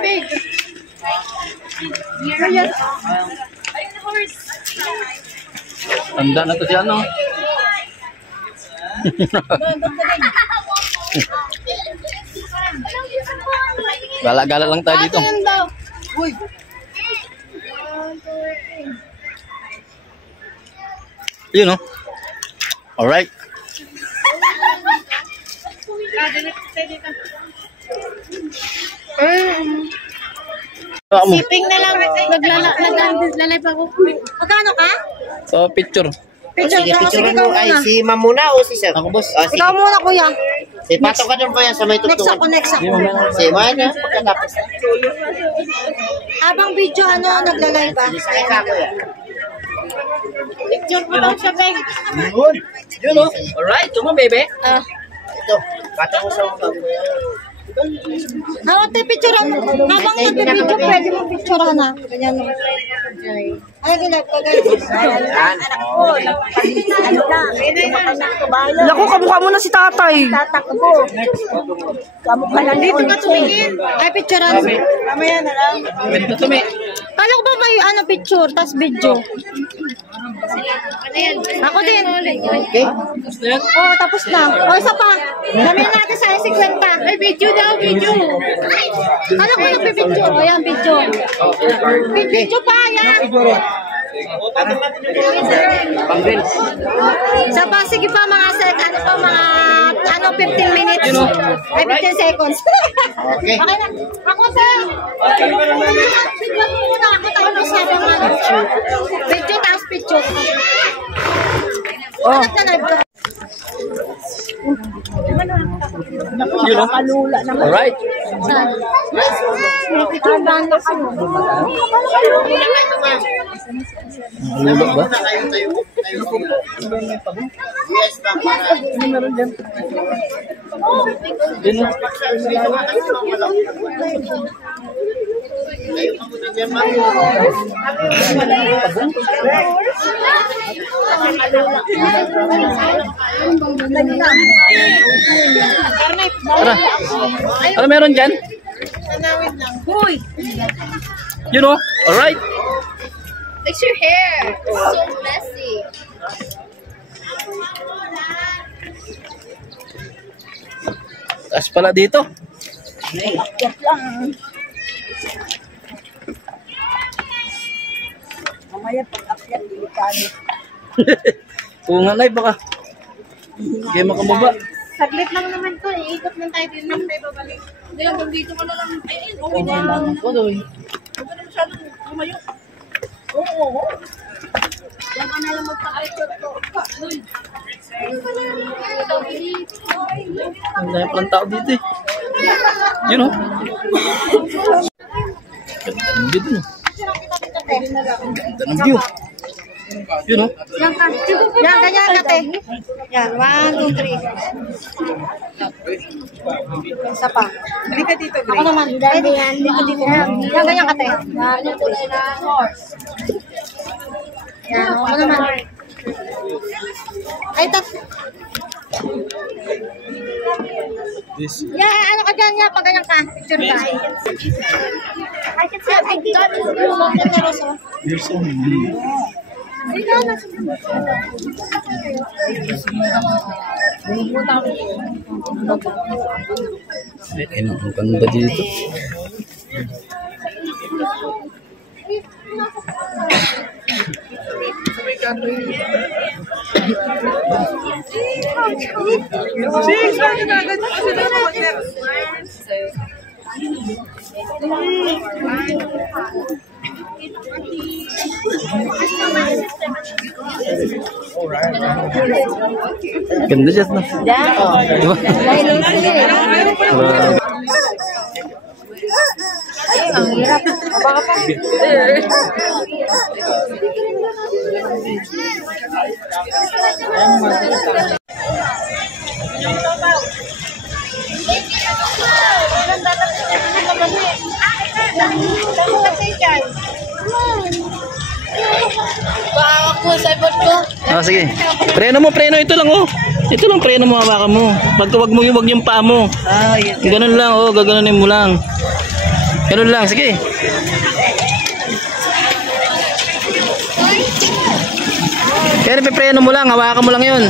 Big. Tanda na to si ano. Gala-gala lang tayo dito. You know. All right. Siping na lang. Naglalay pa ako. Magkano ka? So, picture. Picture mo. Ay, si Ma'am muna o si Sir? Ako, boss. Ikaw muna, kuya. Si Pato ka doon po yan sa may Next tutukan. ako. Si Ma'am, pagkatapos. Habang video, naglalay ba? Sakay ka ko yan. Picture mo daw siya, Beng. You know. All right, come on, baby. Ito, Pato ko sa mga. Ate, picturean mo. Habang nag-video, pwede mo picturean na. Ganyan mo. Ay, ginag ka, guys. Naku, kamukha mo na si tatay. Tatakbo. Kamukha lang dito ka tumingin. Ay, picturean. Mamaya na lang. Kala ko ba may picture, tas video? Ako din. Okay? Oh, tapos na. O, isa pa. Damihan natin sa 50. Ay, video daw, video. Ano ko nagpipicture? O, yan, video. Video pa, yan. Isa pa, sige pa, mga 15 minutes. Ay, 15 seconds. Okay. Okay na. Ako, sir. Video muna ako tayo sa mga video, tapos picture. Oh. You know. All right. Lulok ba? Yes, tama. Din. Tara. Ano meron dyan? Hoy! You know? All right. Fix your hair. So messy. Taas pala dito. Mamaya pag-akyat, delikado. Kung nga na, baka hindi makababa. Saglit lang naman to. Iikot lang tayo din lang tayo babalik. Hindi lang, dito ka na lang. Ay, okay na lang. Ano eh? Huwag ka na masyadong lumayo. Oo. Yan ka na lang magpa-alikot to. Uy. Ang dami palang tao dito eh. You know? Ganda ng view dun. Ganda ng view. You know? Yan ka. Yan, ganyan ka, te. Yan, 1, 2, 3. Isa pa. Hindi ka dito, Grace. Ako naman. Dito, dito. Yan, ganyan ka, te. Yan, yung kulay na horse. Yan, ako naman. Ay, yeah, ano ka dyan niya? Pag ganyan ka. Picture ka. I can say, I got it. You're so mean. Ang ganda dito. Ganda siya, no? Diba? Ang hirap. Baka pa. Ah, sige. Preno mo, preno. Ito lang, oh. Ito lang, preno mo, hawakan mo. Wag mo yung paa mo. Ah, yes. Ganun lang, oh. Gaganunin mo lang. Ganun lang, sige. Kaya napipreno mo lang, hawakan mo lang yun.